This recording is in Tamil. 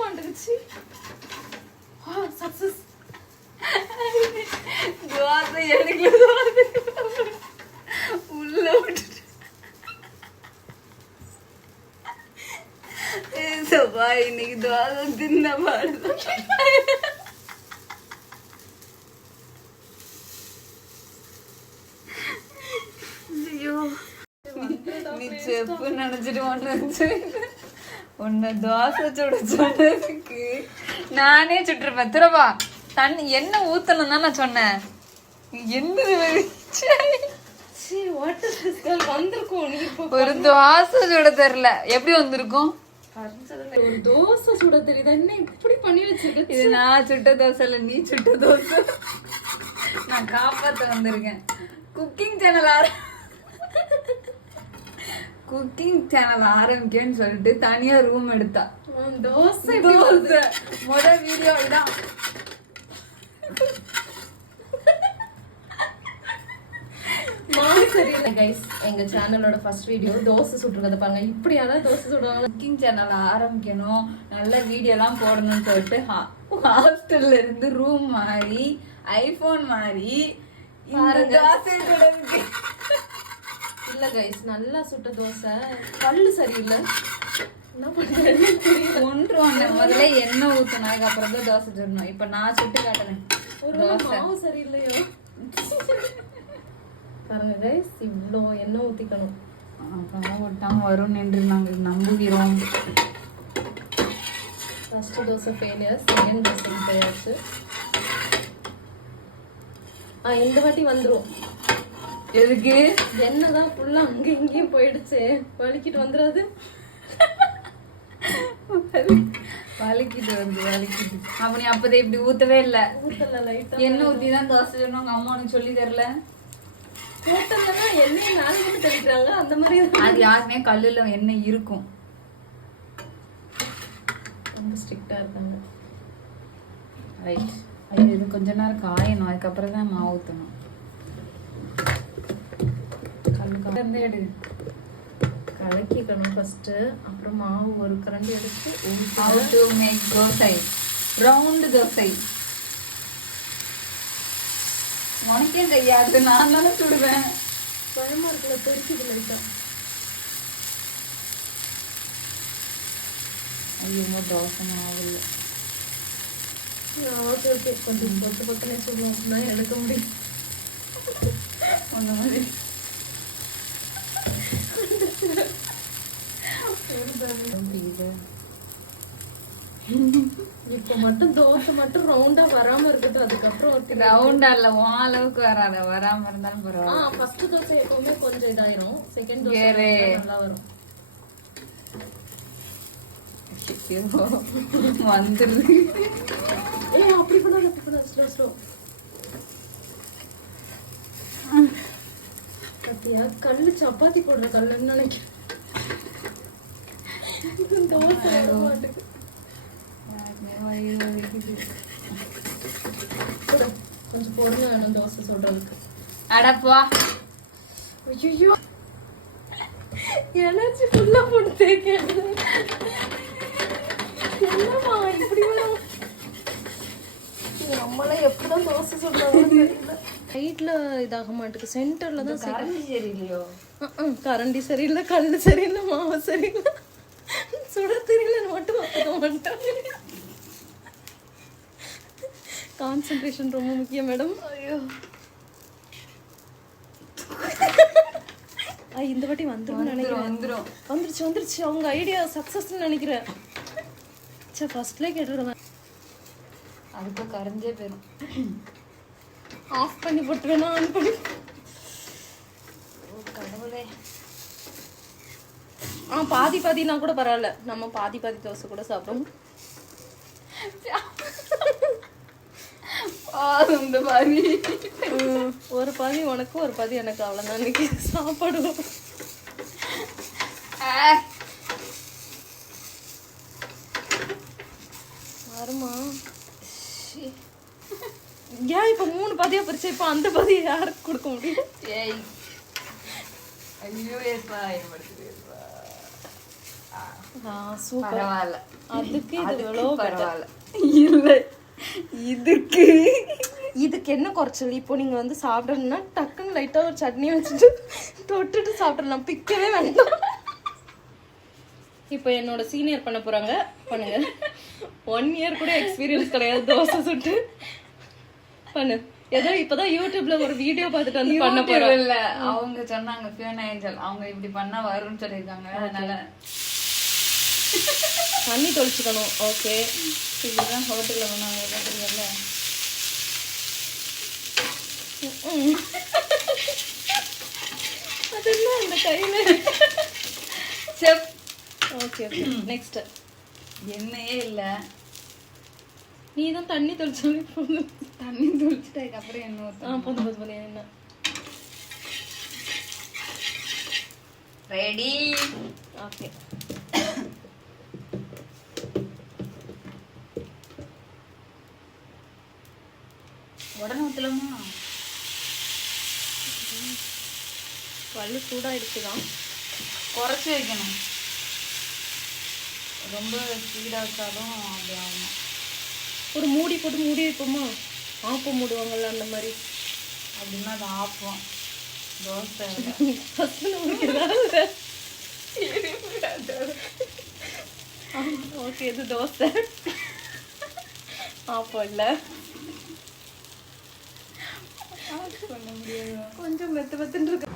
மாட்டுச்சு. சக்சஸ். தோசை எனக்கு உள்ள விட்டு சபா இன்னைக்கு தோசை தின்ன பாடு. ஐயோ நீ செப்பு நினைச்சிட்டு ஒன்னு தோசை சுட சொன்னதுக்கு நானே சுட்டுருப்பேன். திருப்பா தண்ணி என்ன ஊத்தணும் தான் நான் சொன்னேன். ஒரு தோசை சுட தெரியல, எப்படி வந்திருக்கும்? ஒரு தோசை சுட தெரியுது, என்ன இப்படி பண்ணி வச்சிருக்க? இது நான் சுட்ட தோசை இல்ல, நீ சுட்ட தோசை. நான் காப்பாத்த வந்திருக்கேன். குக்கிங் சேனல் ஆரம்பிக்கேன்னு சொல்லிட்டு தனியா ரூம் எடுத்தா. தோசை முத வீடியோ இதான். சரியில்லை கைஸ், எங்க சேனலோட ஃபர்ஸ்ட் வீடியோ தோசை சுட்டுறத பாருங்க. இப்படியாதான் தோசை சுடுவாங்க. குக்கிங் சேனல் ஆரம்பிக்கணும், நல்ல வீடியோ எல்லாம் போடணும்னு சொல்லிட்டு ஹாஸ்டல்ல இருந்து ரூம் மாறி ஐபோன் மாறி தோசை சுடுறதுக்கு. இல்ல கைஸ், நல்லா சுட்ட தோசை கல்லு சரியில்லை. என்ன பண்றேன் ஒன்று முதல்ல எண்ணெய் ஊத்தணும், அதுக்கப்புறம் தான் தோசை சுடணும். இப்ப நான் சுட்டு காட்டுறேன். மாவு சரியில்லையோ பாருங்க கைஸ், இவ்வளோ எண்ணெய் ஊத்திக்கணும். ஒட்டாம வரும் என்று நாங்கள் நம்புகிறோம். First dosa failure, second dosa போயாச்சு. இந்த வாட்டி வந்துரும். எதுக்கு? என்னதான் ஃபுல்லா அங்க இங்கேயும் போயிடுச்சு, வலிக்கிட்டு வந்துடாது. வலிக்கிட்டு அப்ப நீ அப்பதே இப்படி ஊத்தவே இல்ல. ஊத்தல, லைட்டா எண்ணெய் ஊத்திதான் தோசை சொன்னோம். உங்க அம்மா உனக்கு சொல்லி தரல? ஹோட்டல்லனா எண்ணெய் நாளைக்கு தெளிக்கிறாங்க, அந்த மாதிரி அது யாருமே கல்லுல எண்ணெய் இருக்கும். ரொம்ப ஸ்ட்ரிக்டா இருக்காங்க. ரைட், இது கொஞ்ச நேரம் காயணும், அதுக்கப்புறம் தான் மாவு ஊற்றணும். கலக்கிக்கணும் ஃபர்ஸ்ட், அப்புறம் மாவு ஒரு கரண்டி எடுத்து how to make dosa, round dosa. உனக்கே தெரியாது, நான் தானே சுடுவேன். பயமா இருக்குல்ல, தெரிக்குது லைட்டா. ஐயோ தோசை மாவு கொஞ்சம் பக்கமே சொல்லுவோம் அப்படின்னா எடுக்க முடியும். அந்த மாதிரி இப்ப மட்டும் தோசை மட்டும் ரவுண்டா வராம இருக்குது. அதுக்கப்புறம் ரவுண்டா இல்ல, உன் அளவுக்கு வராத, வராம இருந்தாலும் பரவாயில்ல. ஃபர்ஸ்ட் தோசை எப்பவுமே கொஞ்சம் இதாயிரும், செகண்ட் தோசை நல்லா வரும். வந்துருது. அப்படி பண்ணாத, ஸ்லோ ஸ்லோ. பத்தியா, கல்லு சப்பாத்தி போடுற கல்லுன்னு நினைக்கிறேன். கொஞ்சம் பொறுமை வேணும் தோசை சொல்றதுக்கு. அடப்பா, ஐயோ எனர்ஜி ஃபுல்லா போட்டு தேய்க்க. என்னம்மா இப்படி வரும்? நம்மளே எப்படிதான் தோசை சொல்றாங்கன்னு தெரியல. ரைட்ல இதாக மாட்டுக்கு, சென்டர்ல தான் கரண்டி சரியில்லையோ? கரண்டி சரியில்லை, கல்லு சரியில்லை, மாவு சரியில்லை, சுட தெரியலன்னு மட்டும் ஒத்துக்க மாட்டேன். கான்சென்ட்ரேஷன் ரொம்ப முக்கியம் மேடம். ஐயோ இந்த வாட்டி வந்துடும் நினைக்கிறேன். வந்துருச்சு. அவங்க ஐடியா சக்சஸ்ன்னு நினைக்கிறேன். சரி ஃபர்ஸ்ட்லேயே கேட்டுருக்கேன். அதுக்கு கரைஞ்சே போயிடும். ஆஃப் பண்ணி போட்டுருவேனா, ஆன் பண்ணி? கடவுளே. பாதி பாதினா கூட பரவாயில்ல, நம்ம பாதி தோசை கூட சாப்பிடுவோம். இந்த பாதி ஒரு பாதி உனக்கு, ஒரு பாதி எனக்கு, அவ்வளோதான் இன்னைக்கு சாப்பாடு. வருமா? ஏன் இப்ப 3 பாதியா பிரிச்சு, இப்ப அந்த பாதியை யாருக்கு கொடுக்க முடியும்? சூப்பர். பரவாயில்ல, அதுக்கு இது எவ்வளோ பரவாயில்ல. இல்லை, இதுக்கு என்ன குறைச்சல்? இப்போ நீங்க வந்து சாப்பிடணும்னா டக்குன்னு லைட்டா ஒரு சட்னி வச்சுட்டு தொட்டுட்டு சாப்பிடலாம், பிக்கவே வேண்டாம். இப்போ என்னோட சீனியர் பண்ண போறாங்க, பண்ணுங்க. 1 இயர் கூட எக்ஸ்பீரியன்ஸ் கிடையாது தோசை சுட்டு. பண்ணு. ஏதோ இப்பதான் யூடியூப்ல ஒரு வீடியோ பார்த்துட்டு வந்து பண்ண போறோம். இல்ல, அவங்க சொன்னாங்க ஃபியோனா ஏஞ்சல், அவங்க இப்படி பண்ணா வரும்னு சொல்லியிருக்காங்க. அதனால தண்ணி தொளிச்சுக்கணும். ஓகே, இதுதான் ஹோட்டல்ல பண்ணாங்க பாத்தீங்கல்ல. அதெல்லாம் அந்த கையில. செப். Okay, next. எண்ணெயே இல்ல, நீ தான் தண்ணி தொளிச்சாலே போதும். தண்ணி துளிச்சிட்டதுக்கு அப்புறம் என்ன ஊத்தணும்? போதும் போதும் போதும். என்ன ரெடி. ஓகே, உடனே ஊத்தலாமா? பல்லு சூடாயிடுச்சுதான், குறைச்சி வைக்கணும். ரொம்ப ஸ்பீடா வச்சாலும் அப்படி ஆகும். ஒரு மூடி போட்டு மூடி வைப்போமா? ஆப்பம் மூடுவாங்கல்ல அந்த மாதிரி. அப்படின்னா அது ஆப்பம். தோசை ஓகே, இது தோசை ஆப்பம் இல்லை. பண்ண முடியாது. கொஞ்சம் மெத்து மெத்துன்னு இருக்கு.